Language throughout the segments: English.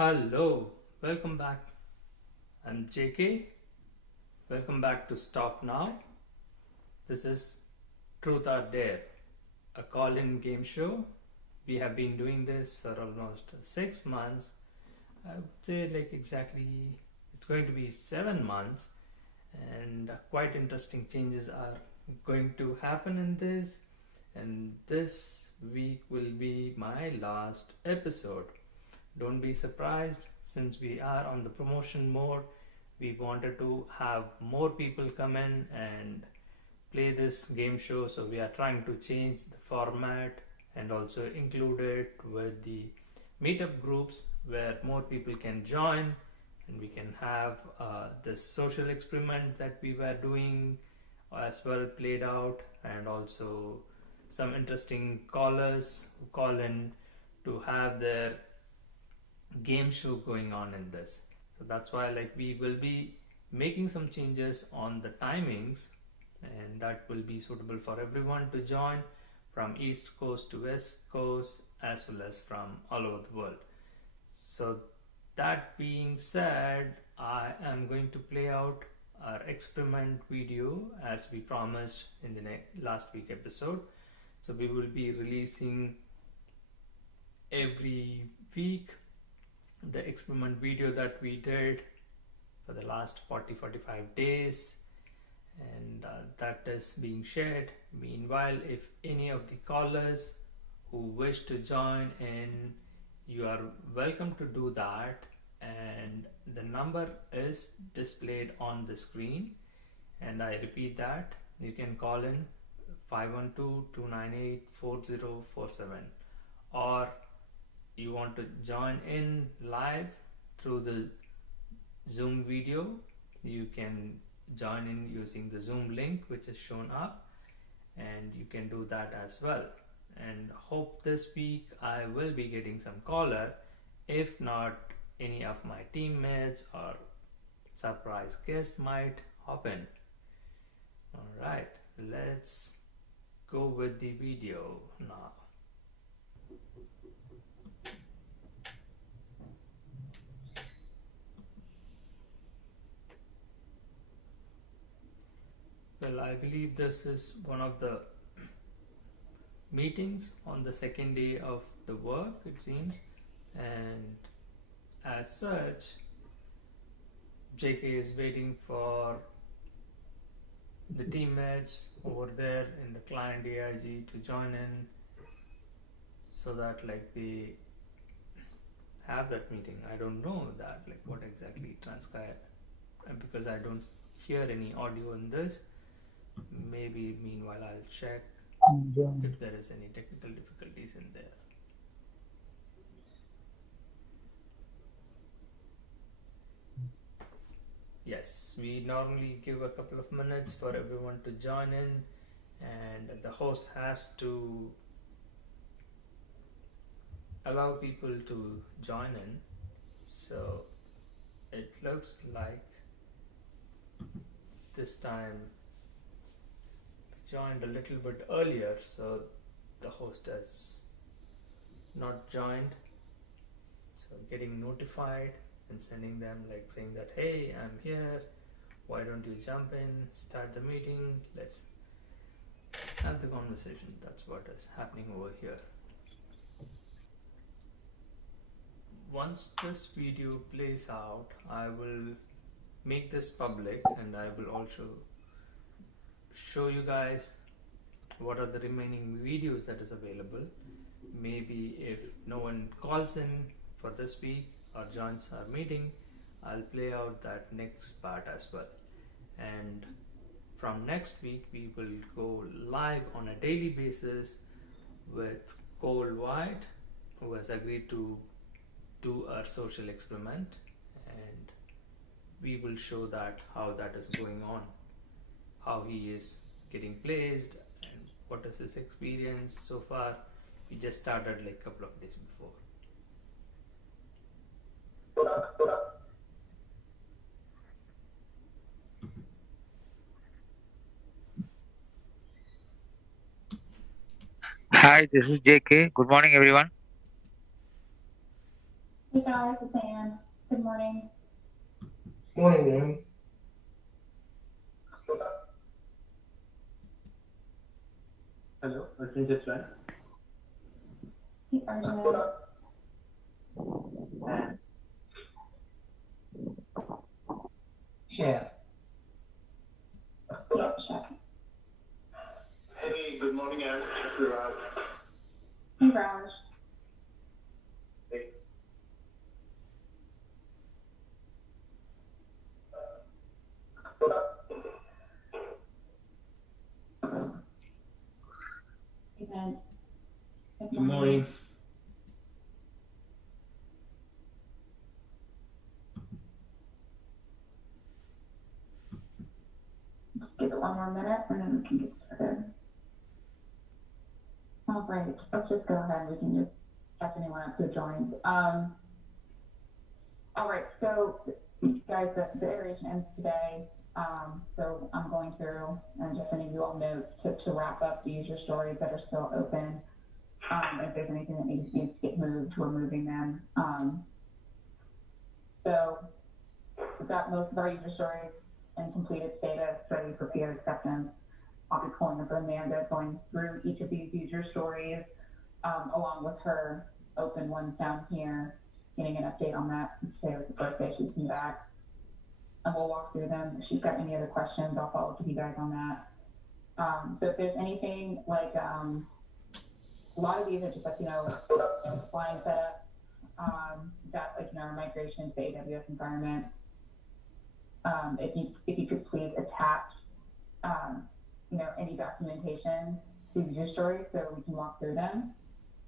Hello, welcome back. I'm JK. Welcome back to Stop Now. This is Truth or Dare, a call in game show. We have been doing this for almost 6 months. I would say, like, exactly, it's going to be 7 months, and quite interesting changes are going to happen in this. And this week will be my last episode. Don't be surprised, since we are on the promotion mode. We wanted to have more people come in and play this game show, so we are trying to change the format and also include it with the meetup groups where more people can join, and we can have this social experiment that we were doing as well played out, and also some interesting callers who call in to have their game show going on in this. So that's why, like, we will be making some changes on the timings, and that will be suitable for everyone to join from east coast to west coast as well as from all over the world. So that being said, I am going to play out our experiment video as we promised in the last week episode. So we will be releasing every week the experiment video that we did for the last 40-45 days, and that is being shared. Meanwhile, if any of the callers who wish to join in, you are welcome to do that, and the number is displayed on the screen, and I repeat that you can call in 512-298-4047, or you want to join in live through the Zoom video, you can join in using the Zoom link which is shown up, and you can do that as well. And hope this week I will be getting some caller. If not, any of my teammates or surprise guest might hop in. Alright, let's go with the video now. Well, I believe this is one of the meetings on the second day of the work, it seems, and as such, JK is waiting for the teammates over there in the client AIG to join in, so that, like, they have that meeting. I don't know that, like, what exactly transpired, and because I don't hear any audio in this, maybe meanwhile I'll check if there is any technical difficulties in there. Yes, we normally give a couple of minutes for everyone to join in, and the host has to allow people to join in. So it looks like this time joined a little bit earlier, so the host has not joined. So getting notified and sending them, like, saying that, hey, I'm here, why don't you jump in, start the meeting, let's have the conversation. That's what is happening over here. Once this video plays out, I will make this public, and I will also show you guys what are the remaining videos that is available. Maybe if no one calls in for this week or joins our meeting, I'll play out that next part as well. And from next week, we will go live on a daily basis with Cole White, who has agreed to do our social experiment, and we will show that how that is going on, how he is getting placed, and what is his experience so far. We just started like a couple of days before. Hi, this is JK. Good morning, everyone. Hey guys, it's Good morning. Morning, Aaron. Hello, Arjun just right. Hey, Arjun. Yeah. Yeah, check. Hey, good morning, Aaron. This is Raj. Hey, Raj. Hey. Event. Good morning. Give it one more minute and then we can get started. All right, let's just go ahead. We can just check anyone else who joins. All right, so guys, the iteration ends today. So I'm going through and just sending you all notes to wrap up the user stories that are still open. If there's anything that needs to get moved, we're moving them. So we've got most of our user stories in completed status, ready for peer acceptance. I'll be pulling up Amanda, going through each of these user stories, along with her open ones down here, getting an update on that. Today was the first day she's been back. And we'll walk through them. If she's got any other questions, I'll follow up with you guys on that. So if there's anything like, a lot of these are just like, flying setup, that like, our migration to the AWS environment. If you could please attach, any documentation to user stories so we can walk through them,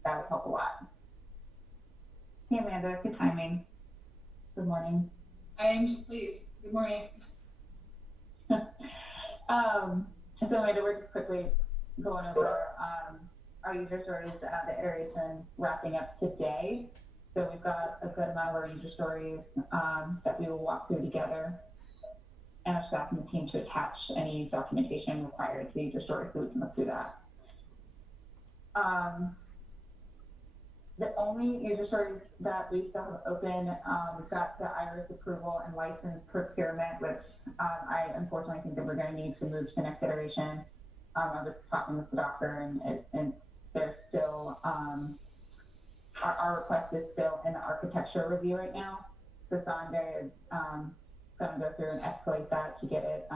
that would help a lot. Hey, Amanda, good timing. Good morning. I am pleased. Good morning. So Amanda, we're just quickly going over our user stories, the iteration wrapping up today. So we've got a good amount of our user stories that we will walk through together, and our staff and the team to attach any documentation required to the user story so we can look through that. The only user stories that we still have open, we've got the IRIS approval and license procurement, which I unfortunately think that we're going to need to move to the next iteration. I was talking with the doctor, and there's still, our request is still in the architecture review right now. So Sanjay is going to go through and escalate that to get it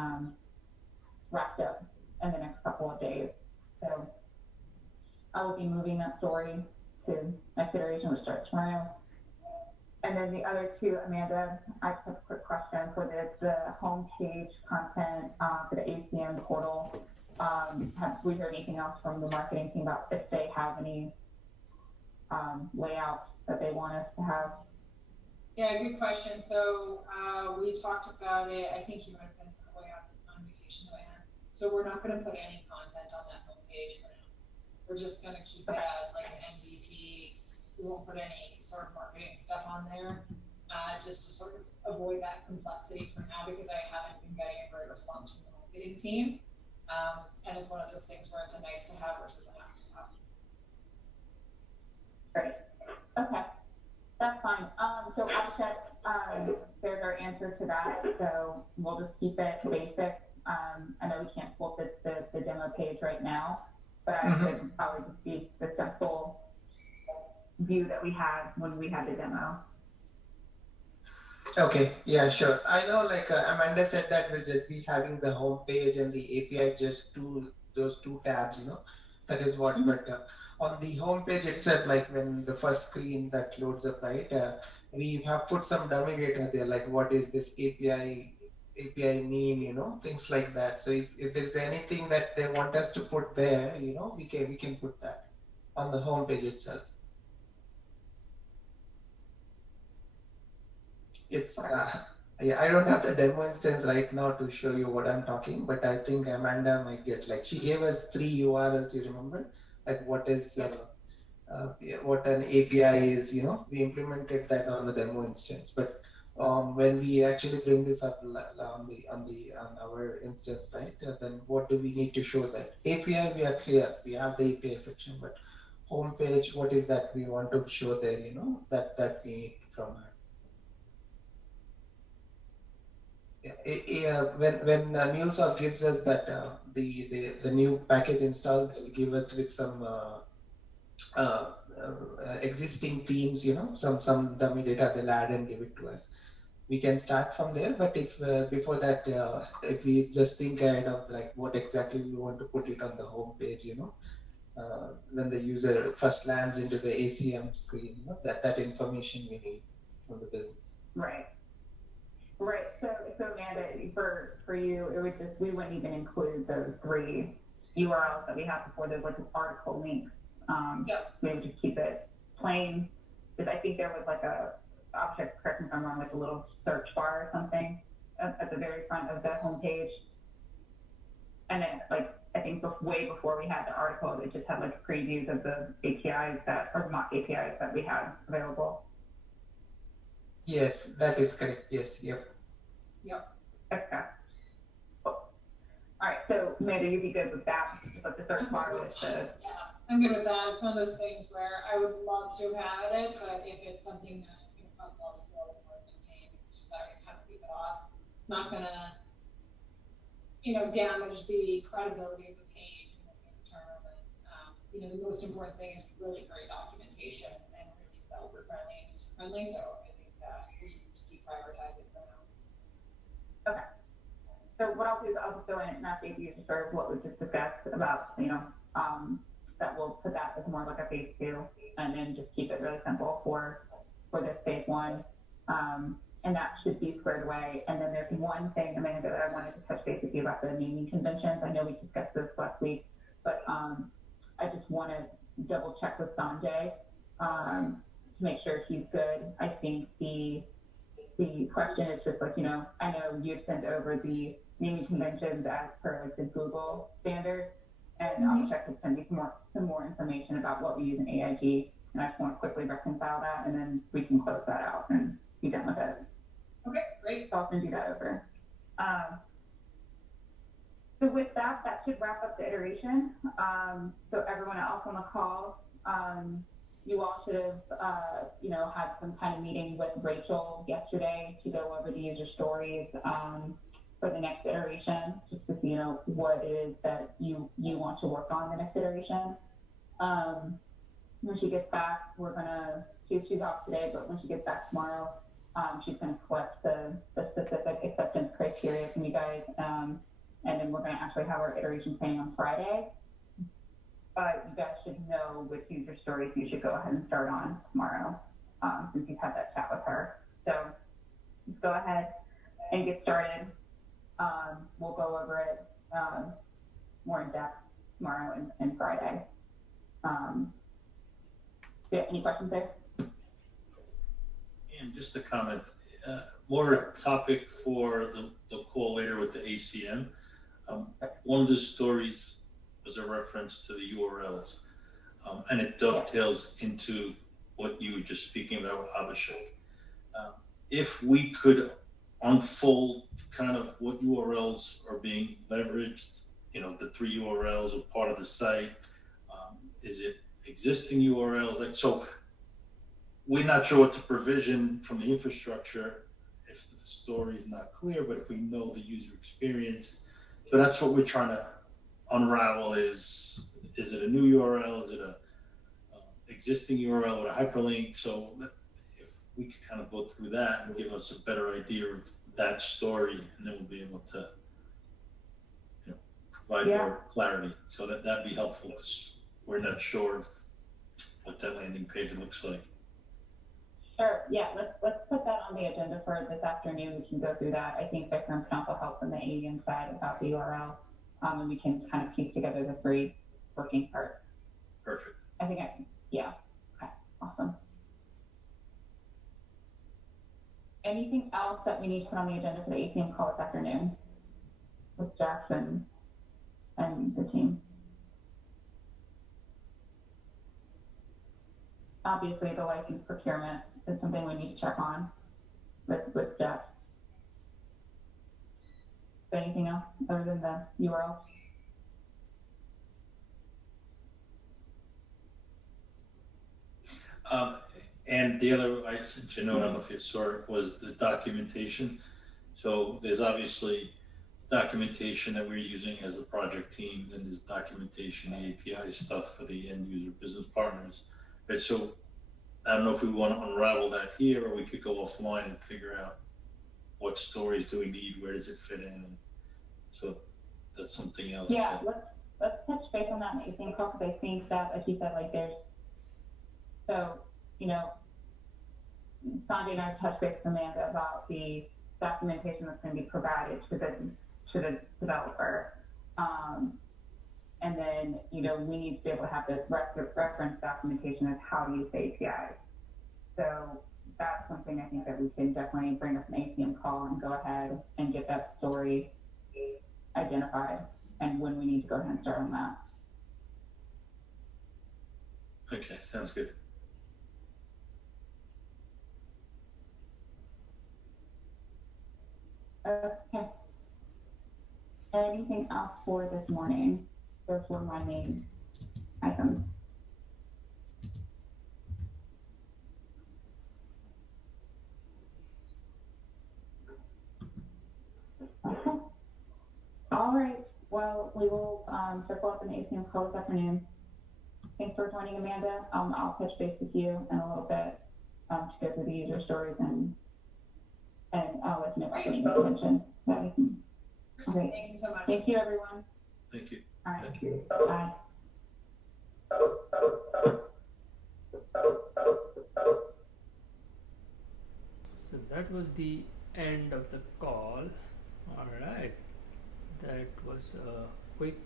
wrapped up in the next couple of days. So I will be moving that story to next iteration, which starts tomorrow. And then the other two, Amanda, I just have a quick question for the homepage content for the ACM portal. Have we heard anything else from the marketing team about if they have any layouts that they want us to have? Yeah, good question. So we talked about it. I think you might have been away on vacation, Diane. So we're not going to put any content on that homepage for now. We're just going to keep it as like an MVP. We won't put any sort of marketing stuff on there, just to sort of avoid that complexity for now, because I haven't been getting a great response from the marketing team. And it's one of those things where it's a nice to have versus a have to have. Great. Okay. That's fine. So I'll check, there's our answer to that. So we'll just keep it basic. I know we can't pull the demo page right now, but I should probably just be the simple view that we had when we had the demo. Okay, yeah, sure. I know, like Amanda said, that we'll just be having the home page and the API just those two tabs, that is what. But on the home page itself, like when the first screen that loads up, right, we have put some dummy data there, like what is this API mean, things like that. So if there's anything that they want us to put there, we can put that on the home page itself. It's yeah, I don't have the demo instance right now to show you what I'm talking, but I think Amanda might get, like, she gave us 3 URLs, you remember, like what is what an API is, we implemented that on the demo instance. But when we actually bring this up on our instance, right, then what do we need to show? That API, we are clear, we have the API section, but homepage, what is that we want to show there, that we need from her. When MuleSoft gives us that the new package installed, they'll give us with some existing themes, some dummy data they'll add and give it to us. We can start from there, but if before that, if we just think ahead of like what exactly we want to put it on the home page, when the user first lands into the ACM screen, that information we need from the business. Right. Right. So Amanda, for you, it would just, we wouldn't even include those 3 URLs that we have before those like article links. Yep. We would just keep it plain. Because I think there was like a object, correct me if I'm wrong, like a little search bar or something at the very front of the homepage. And then like I think way before we had the article, it just had like previews of the APIs or not APIs that we had available. Yes, that is correct. Yes, yep. Okay. Cool. All right, so maybe you'd be good with that, but the search bar with the. Yeah, I'm good with that. It's one of those things where I would love to have it, but if it's something that's going to cause a lot of slow and maintain, it's just better to kind of leave it off. It's not going to, damage the credibility of the page in the near term. And, the most important thing is really great documentation and really developer friendly and user friendly. So I think we should just deprioritize it for now. Okay. So what I'll do is I'll just go in and update you to sort of what we just discussed about, that we'll put that as more like a phase 2, and then just keep it really simple for this phase 1. And that should be squared away. And then there's one thing, Amanda, that I wanted to touch base with you about the naming conventions. I know we discussed this last week, but I just want to double check with Sanjay to make sure he's good. I think the question is just like, I know you've sent over the naming conventions as per like the Google standards, and I'll check with Cindy some more information about what we use in AIG, and I just want to quickly reconcile that, and then we can close that out and be done with it. Okay, great. So I'll send you that over. So with that should wrap up the iteration. So everyone else on the call, you all should have, had some kind of meeting with Rachel yesterday to go over the user stories for the next iteration, just to see, what it is that you want to work on the next iteration. When she gets back, she's off today, but when she gets back tomorrow, she's going to collect the specific acceptance criteria from you guys, and then we're going to actually have our iteration planning on Friday. But you guys should know which user stories you should go ahead and start on tomorrow, since you've had that chat with her. So let's go ahead and get started. We'll go over it more in depth tomorrow and Friday. Any questions there? And just a comment, more a topic for the call later with the ACM. One of the stories was a reference to the URLs, and it dovetails into what you were just speaking about with Abhishek. If we could unfold kind of what URLs are being leveraged, the 3 URLs are part of the site. Is it existing URLs? So we're not sure what to provision from the infrastructure if the story is not clear, but if we know the user experience. So that's what we're trying to unravel is it a new URL? Is it a existing URL with a hyperlink? So if we could kind of go through that and give us a better idea of that story, and then we'll be able to provide more clarity. So that'd be helpful because we're not sure what that landing page looks like. Sure. Yeah. Let's put that on the agenda for this afternoon. We can go through that. I think Vikram can also help from the AEM side about the URL, and we can kind of piece together the 3 working parts. Perfect. I think yeah. Okay. Awesome. Anything else that we need to put on the agenda for the ACM call this afternoon with Jackson and the team? Obviously, the license procurement is something we need to check on with Jeff. Anything else other than the URL? And the other, I sent you a note, I don't know if you saw it, was the documentation. So there's obviously documentation that we're using as the project team, and there's documentation, the API stuff for the end user business partners. Right, so I don't know if we want to unravel that here, or we could go offline and figure out what stories do we need, where does it fit in, and so that's something else. Yeah, let's touch base on that in the ACM call, because I think that, like you said, like there's, so, you know, Sanjay and I touched base with Amanda about the documentation that's going to be provided to the developer. And then, you know, we need to be able to have this reference documentation of how to use the APIs. So that's something I think that we can definitely bring up an ACM call and go ahead and get that story identified and when we need to go ahead and start on that. Okay, sounds good. Okay. Anything else for this morning? Those were my main items. Okay. All right. Well, we will circle up in the ACM call this afternoon. Thanks for joining, Amanda. I'll touch base with you in a little bit to go through the user stories and I'll let you know if I get any attention. Okay. Thank you so much. Thank you, everyone. Thank you. All right. Thank you. Bye. So that was the end of the call. All right, that was a quick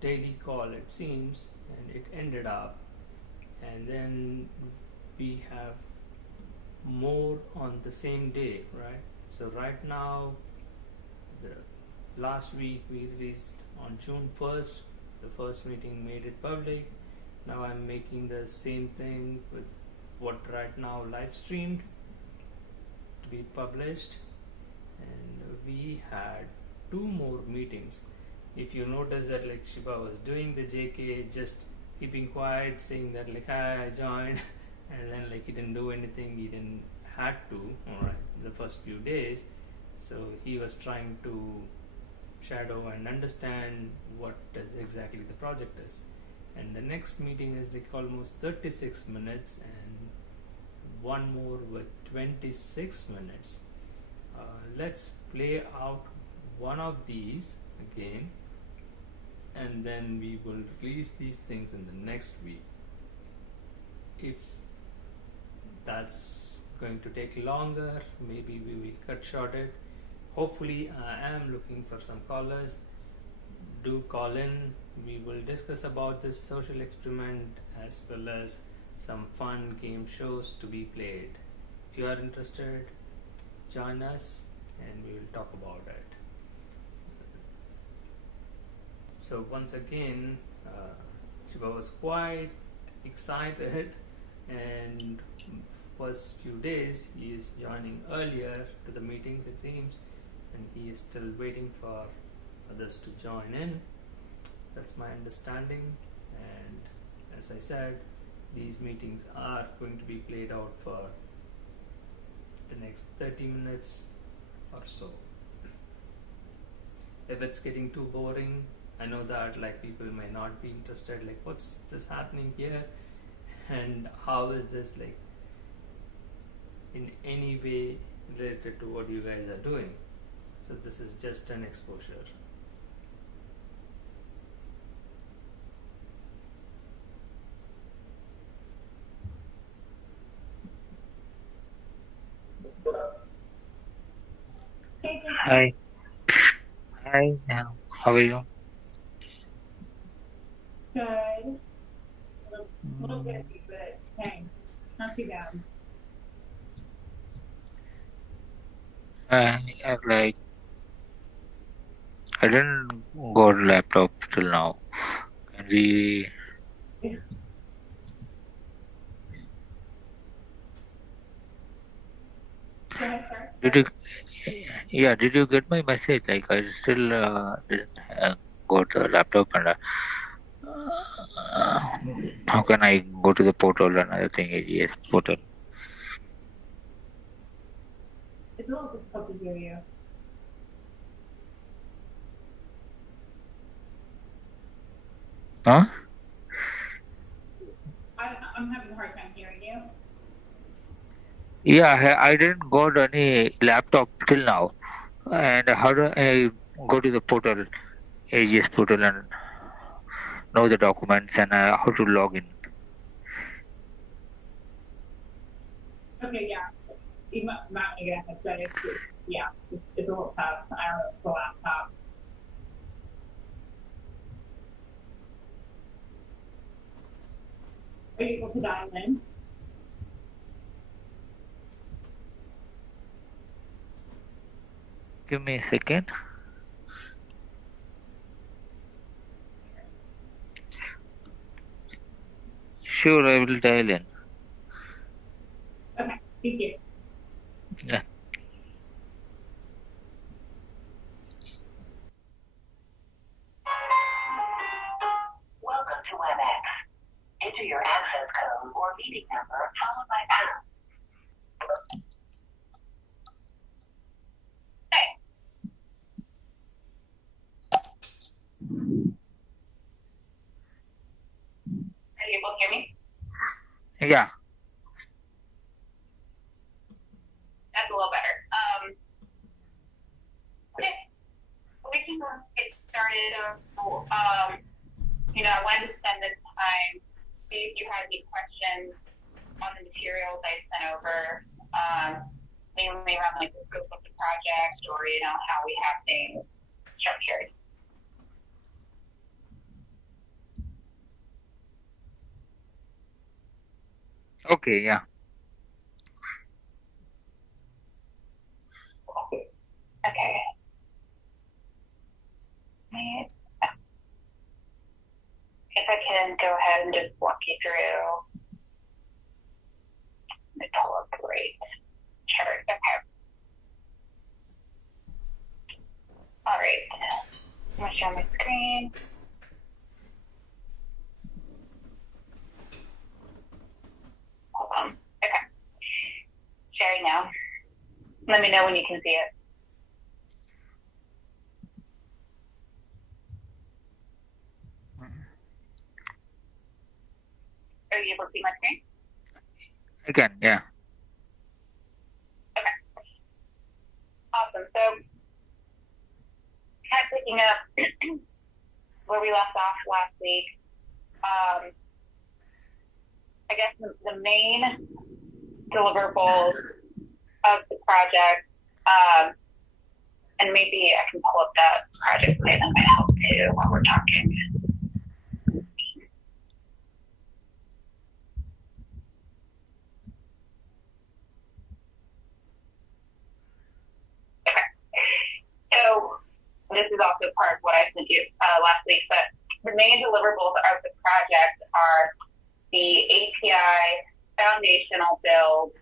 daily call, it seems, and it ended up, and then we have more on the same day, right? So right now, the last week we released on June 1st, the first meeting made it public. Now I'm making the same thing with what right now live streamed to be published, and we had 2 more meetings. If you notice that, like, Shiba was doing the JK, just keeping quiet, saying that like, hi, I joined, and then like he didn't do anything, he didn't had to, alright, the first few days. So he was trying to shadow and understand what exactly the project is. And the next meeting is like almost 36 minutes, and one more with 26 minutes. Let's play out one of these again, and then we will release these things in the next week. If that's going to take longer, maybe we will cut short it. Hopefully, I am looking for some callers. Do call in. We will discuss about this social experiment as well as some fun game shows to be played. If you are interested, join us and we will talk about it. So once again, Shiba was quite excited, and first few days he is joining earlier to the meetings, it seems, and he is still waiting for others to join in. That's my understanding, and as I said, these meetings are going to be played out for the next 30 minutes or so. If it's getting too boring, I know that like people may not be interested, like what's this happening here and how is this like in any way related to what you guys are doing. So this is just an exposure. Hi. Hi. How are you? Good. A little busy, but hey, not too bad. Like, I didn't got a laptop till now. Can we? Go ahead, sir. Did you? Yeah. Did you get my message? Like, I still didn't got the laptop, and how can I go to the portal? Another thing, AGS portal. It's a little difficult to hear you. Huh? I'm having a hard time hearing you. Yeah, I didn't got any laptop till now. And how do I go to the portal, AGS portal, and know the documents and how to log in? Okay, yeah. You might want to get a headset. It's a little tough. I don't know if it's the laptop. Are you able to dial in? Give me a second. Sure, I will dial in. Okay, thank you. Yeah. Welcome to WebEx. Enter your access code or meeting number followed by pound. Are you able to hear me? Yeah. That's a little better. Okay. We can get started. I wanted to spend this time, see if you had any questions on the materials I sent over, mainly around like the scope of the project or, how we have things structured. Okay, yeah. Okay. If I can go ahead and just walk you through the tolerate chart. Okay. All right. I'm going to share my screen. Hold on. Okay. Sharing now. Let me know when you can see it. Are you able to see my screen? I can, yeah. Okay. Awesome. So, kind of picking up where we left off last week, I guess the main deliverables of the project, and maybe I can pull up that project plan that might help too while we're talking. So this is also part of what I sent you last week, but the main deliverables of the project are the API foundational build,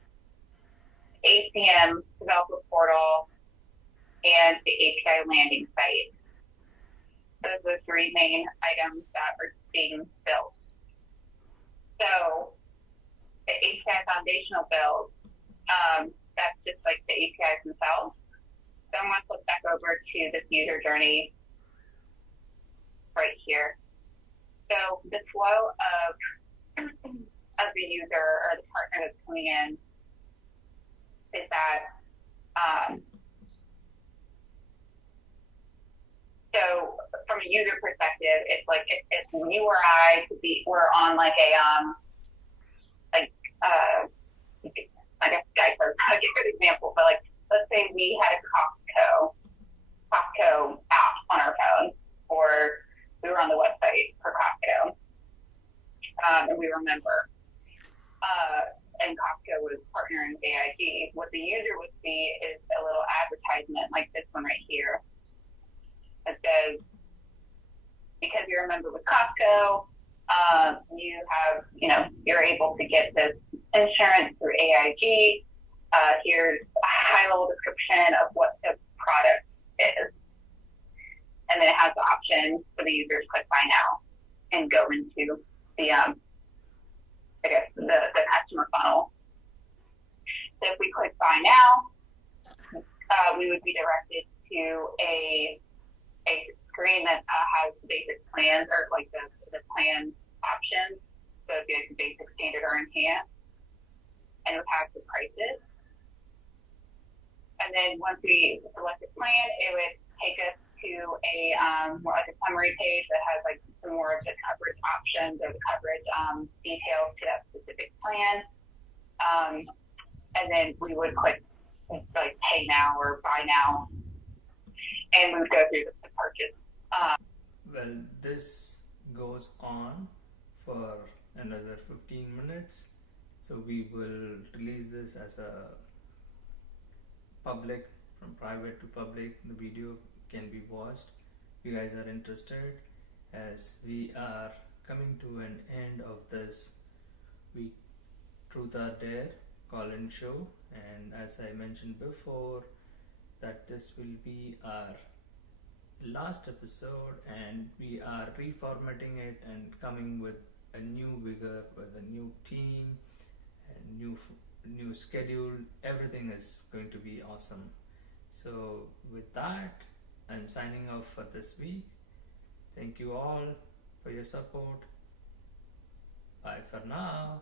ACM developer portal, and the API landing site. Those are the three main items that are being built. So the API foundational build, that's just like the APIs themselves. So I'm going to flip back over to this user journey right here. So the flow of the user or the partner that's coming in is that so from a user perspective, it's like if you or I we're on like I guess Skype is a good example, but like let's say we had a Costco app on our phone, or we were on the website for Costco, and we were a member, and Costco was partnering with AIG. What the user would see is a little advertisement like this one right here that says, because you're a member with Costco, you're able to get this insurance through AIG. Here's a high-level description of what the product is. And then it has the option for the user to click Buy Now and go into the customer funnel. So if we click Buy Now, let's we would be directed to a screen that has the basic plans or like the plan options. So it'd be like the basic, standard, or enhanced, and it would have the prices. And then once we select a plan, it would take us to a more like a summary page that has like some more of the coverage options or the coverage details to that specific plan. And then we would click like pay now or buy now, and we would go through the purchase. Well, this goes on for another 15 minutes. So we will release this as a public, from private to public. The video can be watched if you guys are interested, as we are coming to an end of this week Truth or Dare call-in show. And as I mentioned before, that this will be our last episode, and we are reformatting it and coming with a new vigor, with a new team and new schedule. Everything is going to be awesome. So with that, I'm signing off for this week. Thank you all for your support. Bye for now.